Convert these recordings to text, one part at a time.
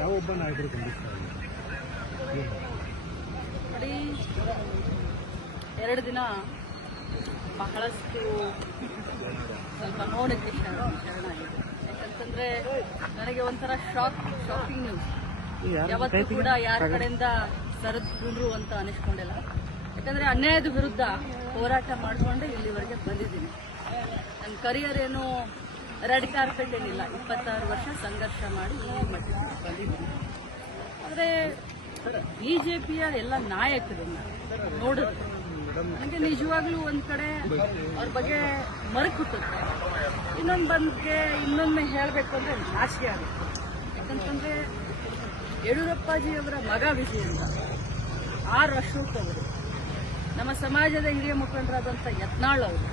ಯಾವೊಬ್ಬ ಎರಡು ದಿನ ಬಹಳಷ್ಟು ಸ್ವಲ್ಪ ನೋಡಕ್ಕೆ ಯಾಕಂತಂದ್ರೆ ನನಗೆ ಒಂಥರ ಶಾಕ್ ಶಾಕಿಂಗ್ ನ್ಯೂಸ್ ಯಾವತ್ತೂ ಕೂಡ ಯಾರ ಕಡೆಯಿಂದ ಸರದ್ಕೊಂಡ್ರು ಅಂತ ಅನಿಸ್ಕೊಂಡಿಲ್ಲ ಯಾಕಂದ್ರೆ ಅನ್ಯಾಯದ ವಿರುದ್ಧ ಹೋರಾಟ ಮಾಡಿಕೊಂಡು ಇಲ್ಲಿವರೆಗೆ ಬಂದಿದ್ದೀನಿ ನನ್ನ ಕರಿಯರ್ ಏನು ರೆಡ್ ಕಾರ್ಪೆಟ್ ಏನಿಲ್ಲ ಇಪ್ಪತ್ತಾರು ವರ್ಷ ಸಂಘರ್ಷ ಮಾಡಿ ಈ ಮಟ್ಟಕ್ಕೆ ಆದರೆ ಬಿ ಜೆ ಪಿಯ ಎಲ್ಲ ನಾಯಕರು ನೋಡೋದು ನನಗೆ ನಿಜವಾಗ್ಲೂ ಒಂದು ಕಡೆ ಅವ್ರ ಬಗ್ಗೆ ಮರುಕುಟ್ಟುತ್ತೆ ಇನ್ನೊಂದು ಬಂದ್ಗೆ ಇನ್ನೊಮ್ಮೆ ಹೇಳಬೇಕು ಅಂದರೆ ನಾಚಿಕೆ ಆಗುತ್ತೆ ಯಡಿಯೂರಪ್ಪಾಜಿ ಅವರ ಮಗ ವಿಜಯ ಆರ್ ಅಶೋಕ್ ಅವರು ನಮ್ಮ ಸಮಾಜದ ಹಿರಿಯ ಮುಖಂಡರಾದಂಥ ಯತ್ನಾಳ್ ಅವರು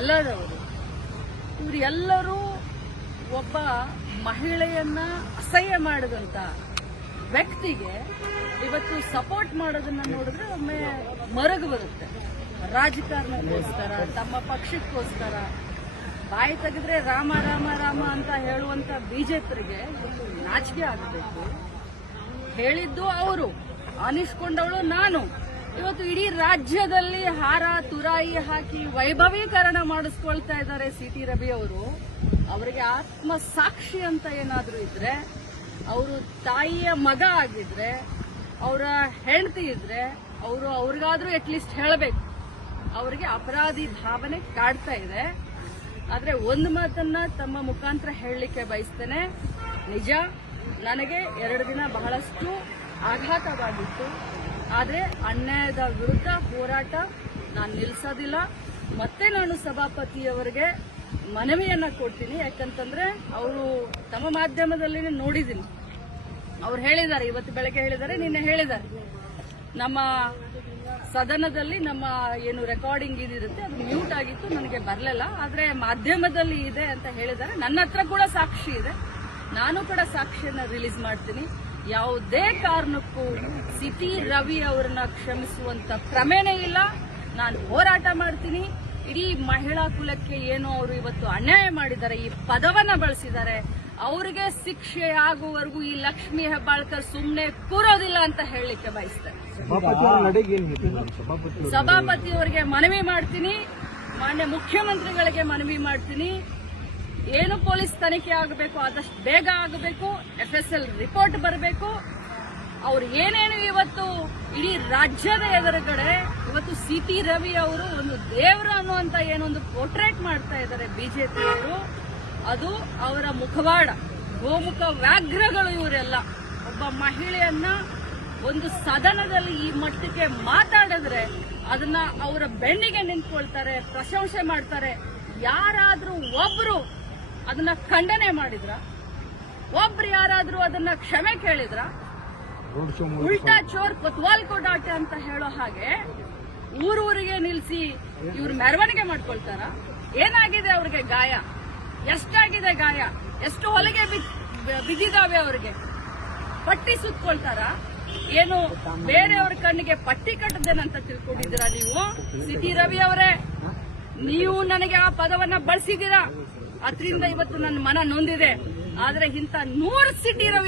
ಎಲ್ಲರವರು ಇವರೆಲ್ಲರೂ ಒಬ್ಬ ಮಹಿಳೆಯನ್ನ ಅಸಹ್ಯ ಮಾಡಿದಂತ ವ್ಯಕ್ತಿಗೆ ಇವತ್ತು ಸಪೋರ್ಟ್ ಮಾಡೋದನ್ನ ನೋಡಿದ್ರೆ ಒಮ್ಮೆ ಮರಗು ಬರುತ್ತೆ ರಾಜಕಾರಣಕ್ಕೋಸ್ಕರ ತಮ್ಮ ಪಕ್ಷಕ್ಕೋಸ್ಕರ ಬಾಯಿ ತೆಗೆದ್ರೆ ರಾಮ ರಾಮ ರಾಮ ಅಂತ ಹೇಳುವಂತ ಬಿಜೆಪರಿಗೆ ನಾಚಿಕೆ ಆಗಬೇಕು ಹೇಳಿದ್ದು ಅವರು ಅನಿಸ್ಕೊಂಡವಳು ನಾನು ಇವತ್ತು ಇಡೀ ರಾಜ್ಯದಲ್ಲಿ ಹಾರ ತುರಾಯಿ ಹಾಕಿ ವೈಭವೀಕರಣ ಮಾಡಿಸ್ಕೊಳ್ತಾ ಇದ್ದಾರೆ ಸಿ ಟಿ ರವಿ ಅವರು ಅವರಿಗೆ ಆತ್ಮ ಸಾಕ್ಷಿ ಅಂತ ಏನಾದರೂ ಇದ್ರೆ ಅವರು ತಾಯಿಯ ಮಗ ಆಗಿದ್ರೆ ಅವರ ಹೆಂಡತಿ ಇದ್ರೆ ಅವರು ಅವ್ರಿಗಾದ್ರೂ ಅಟ್ಲೀಸ್ಟ್ ಹೇಳಬೇಕು ಅವರಿಗೆ ಅಪರಾಧಿ ಭಾವನೆ ಕಾಡ್ತಾ ಇದೆ ಆದರೆ ಒಂದು ಮಾತನ್ನ ತಮ್ಮ ಮುಖಾಂತರ ಹೇಳಲಿಕ್ಕೆ ಬಯಸ್ತೇನೆ ನಿಜ ನನಗೆ ಎರಡು ದಿನ ಬಹಳಷ್ಟು ಆಘಾತವಾಗಿತ್ತು ಆದರೆ ಅನ್ಯಾಯದ ವಿರುದ್ಧ ಹೋರಾಟ ನಾನು ನಿಲ್ಲಿಸೋದಿಲ್ಲ ಮತ್ತೆ ನಾನು ಸಭಾಪತಿಯವರಿಗೆ ಮನವಿಯನ್ನ ಕೊಡ್ತೀನಿ ಯಾಕಂತಂದ್ರೆ ಅವರು ತಮ್ಮ ಮಾಧ್ಯಮದಲ್ಲಿ ನೋಡಿದ್ದೀನಿ ಅವ್ರು ಹೇಳಿದ್ದಾರೆ ಇವತ್ತು ಬೆಳಗ್ಗೆ ಹೇಳಿದ್ದಾರೆ ನಿನ್ನೆ ಹೇಳಿದ್ದಾರೆ ನಮ್ಮ ಸದನದಲ್ಲಿ ನಮ್ಮ ಏನು ರೆಕಾರ್ಡಿಂಗ್ ಇದಿರುತ್ತೆ ಅದು ಮ್ಯೂಟ್ ಆಗಿತ್ತು ನನಗೆ ಬರಲಿಲ್ಲ ಆದರೆ ಮಾಧ್ಯಮದಲ್ಲಿ ಇದೆ ಅಂತ ಹೇಳಿದ್ದಾರೆ ನನ್ನ ಹತ್ರ ಕೂಡ ಸಾಕ್ಷಿ ಇದೆ ನಾನು ಕೂಡ ಸಾಕ್ಷಿಯನ್ನು ರಿಲೀಸ್ ಮಾಡ್ತೀನಿ ಯಾವುದೇ ಕಾರಣಕ್ಕೂ ಸಿಟಿ ರವಿ ಅವರನ್ನ ಕ್ಷಮಿಸುವಂತ ಕ್ರಮೇನೇ ಇಲ್ಲ ನಾನು ಹೋರಾಟ ಮಾಡ್ತೀನಿ ಇಡೀ ಮಹಿಳಾ ಕುಲಕ್ಕೆ ಏನು ಅವರು ಇವತ್ತು ಅನ್ಯಾಯ ಮಾಡಿದ್ದಾರೆ ಈ ಪದವನ್ನ ಬಳಸಿದ್ದಾರೆ ಅವ್ರಿಗೆ ಶಿಕ್ಷೆ ಆಗುವವರೆಗೂ ಈ ಲಕ್ಷ್ಮಿ ಹೆಬ್ಬಾಳ್ಕರ್ ಸುಮ್ಮನೆ ಕೂರೋದಿಲ್ಲ ಅಂತ ಹೇಳಲಿಕ್ಕೆ ಬಯಸ್ತಾರೆ ಸಭಾಪತಿಯವರಿಗೆ ಮನವಿ ಮಾಡ್ತೀನಿ ಮಾನ್ಯ ಮುಖ್ಯಮಂತ್ರಿಗಳಿಗೆ ಮನವಿ ಮಾಡ್ತೀನಿ ಪೊಲೀಸ್ ತನಿಖೆ ಆಗಬೇಕು ಆದಷ್ಟು ಬೇಗ ಆಗಬೇಕು ಎಫ್ ಎಸ್ ಎಲ್ ರಿಪೋರ್ಟ್ ಬರಬೇಕು ಅವ್ರು ಏನೇನು ಇವತ್ತು ಇಡೀ ರಾಜ್ಯದ ಎದುರುಗಡೆ ಇವತ್ತು ಸಿ ರವಿ ಅವರು ಒಂದು ದೇವರು ಅನ್ನುವಂತ ಏನೊಂದು ಪೋರ್ಟ್ರೇಟ್ ಮಾಡ್ತಾ ಇದ್ದಾರೆ ಬಿಜೆಪಿಯವರು ಅದು ಅವರ ಮುಖವಾಡ ಗೋಮುಖ ವ್ಯಾಘ್ರಗಳು ಇವರೆಲ್ಲ ಒಬ್ಬ ಮಹಿಳೆಯನ್ನ ಒಂದು ಸದನದಲ್ಲಿ ಈ ಮಟ್ಟಕ್ಕೆ ಮಾತಾಡಿದ್ರೆ ಅದನ್ನ ಅವರ ಬೆನ್ನಿಗೆ ನಿಂತ್ಕೊಳ್ತಾರೆ ಪ್ರಶಂಸೆ ಮಾಡ್ತಾರೆ ಯಾರಾದ್ರೂ ಒಬ್ರು ಅದನ್ನ ಖಂಡನೆ ಮಾಡಿದ್ರ ಒಬ್ರು ಯಾರಾದ್ರೂ ಅದನ್ನ ಕ್ಷಮೆ ಕೇಳಿದ್ರ ಉಲ್ಟಾ ಚೋರ್ ಕೊತ್ವಾಲ್ ಡಾಟೆ ಅಂತ ಹೇಳೋ ಹಾಗೆ ಊರೂರಿಗೆ ನಿಲ್ಸಿ ಇವ್ರು ಮೆರವಣಿಗೆ ಮಾಡ್ಕೊಳ್ತಾರ ಏನಾಗಿದೆ ಅವ್ರಿಗೆ ಗಾಯ ಎಷ್ಟಾಗಿದೆ ಗಾಯ ಎಷ್ಟು ಹೊಲಿಗೆ ಬಿದ್ದಿದಾವೆ ಅವ್ರಿಗೆ ಪಟ್ಟಿ ಸುತ್ತಕೊಳ್ತಾರ ಏನು ಬೇರೆಯವ್ರ ಕಣ್ಣಿಗೆ ಪಟ್ಟಿ ಕಟ್ಟದೇನಂತ ತಿಳ್ಕೊಂಡಿದ್ದೀರಾ ನೀವು ಸಿಟಿ ರವಿ ಅವರೇ ನೀವು ನನಗೆ ಆ ಪದವನ್ನ ಬಳಸಿದ್ದೀರಾ ಅದರಿಂದ ಇವತ್ತು ನನ್ನ ಮನ ನೊಂದಿದೆ ಆದ್ರೆ ಇಂಥ ನೂರು ಸಿಟಿ ಇರೋ